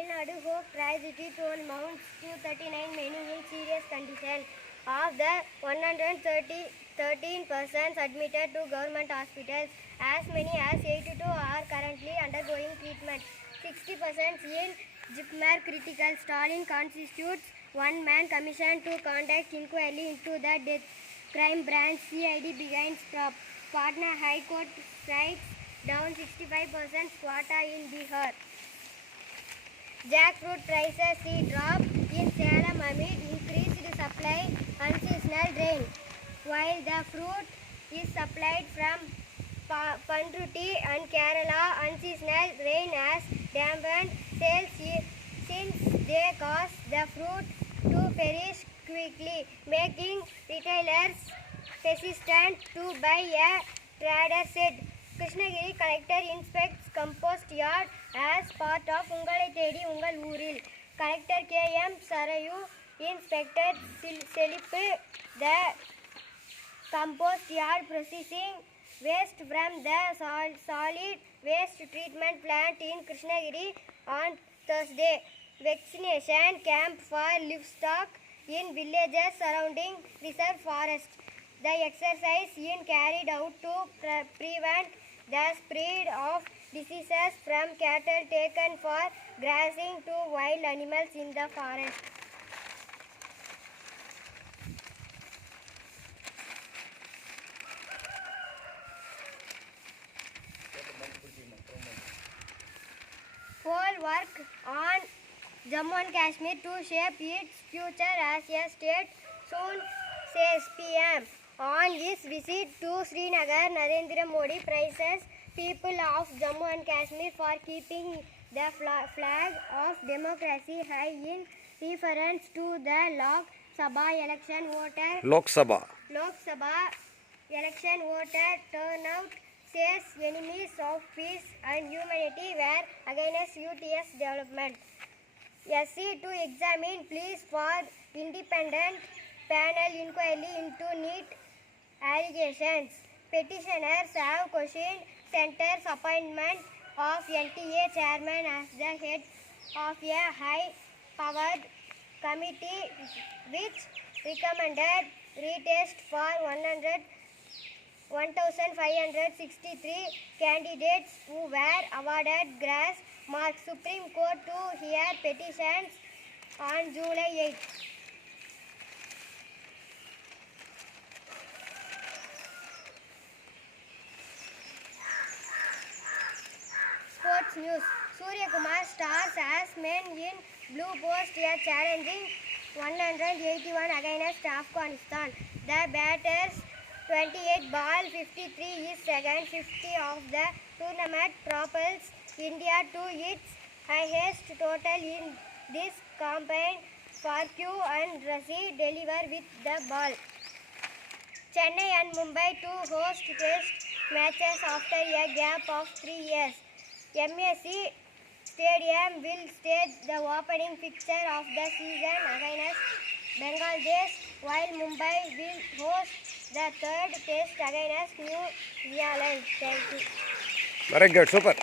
Tamil Nadu Hope Tragedy toll mounts 239 many in serious condition. Of the 113 persons admitted to government hospitals, as many as 82 are currently undergoing treatment. 60% in JIPMER critical. Stalin constitutes one-man commission to conduct inquiry into the death. Crime branch CID begins Patna High Court strikes down 65% quota in Bihar. Jackfruit prices see drop in Salem amid increased supply unseasonal rain. While the fruit is supplied from Pandruti and Kerala, unseasonal rain has dampened sales since they cause the fruit to perish quickly, making retailers hesitant to buy, a trader said. Krishnagiri collector inspects compost yard as part of Ungalai Thedi Ungal Uril. Collector K.M. Sarayu inspected Selip the compost yard processing waste from the solid waste treatment plant in Krishnagiri on Thursday. Vaccination camp for livestock in villages surrounding reserve forest. The exercise is carried out to prevent the spread of diseases from cattle taken for grazing to wild animals in the forest. Poll work on Jammu and Kashmir to shape its future as a state soon, says PM. On his visit to Srinagar, Narendra Modi praises people of Jammu and Kashmir for keeping the flag of democracy high in reference to the Lok Sabha election voter turnout. Says enemies of peace and humanity were against UTS development. SC to examine pleas for independent panel inquiry into NEET allegations. Petitioners have questioned Centre's appointment of NTA chairman as the head of a high-powered committee which recommended retest for 1,563 candidates who were awarded grace marks. Supreme Court to hear petitions on July 8. Sports news. Surya Kumar stars as men in blue post a challenging 181 against Afghanistan. The batters 28 ball 53 is second 50 of the tournament propels India to its highest total in this campaign. Farkew and Rassi deliver with the ball. Chennai and Mumbai to host test matches after a gap of 3 years. MSC Stadium will stage the opening fixture of the season against Bangladesh, while Mumbai will host the third test against New Zealand. Thank you. Very good, super.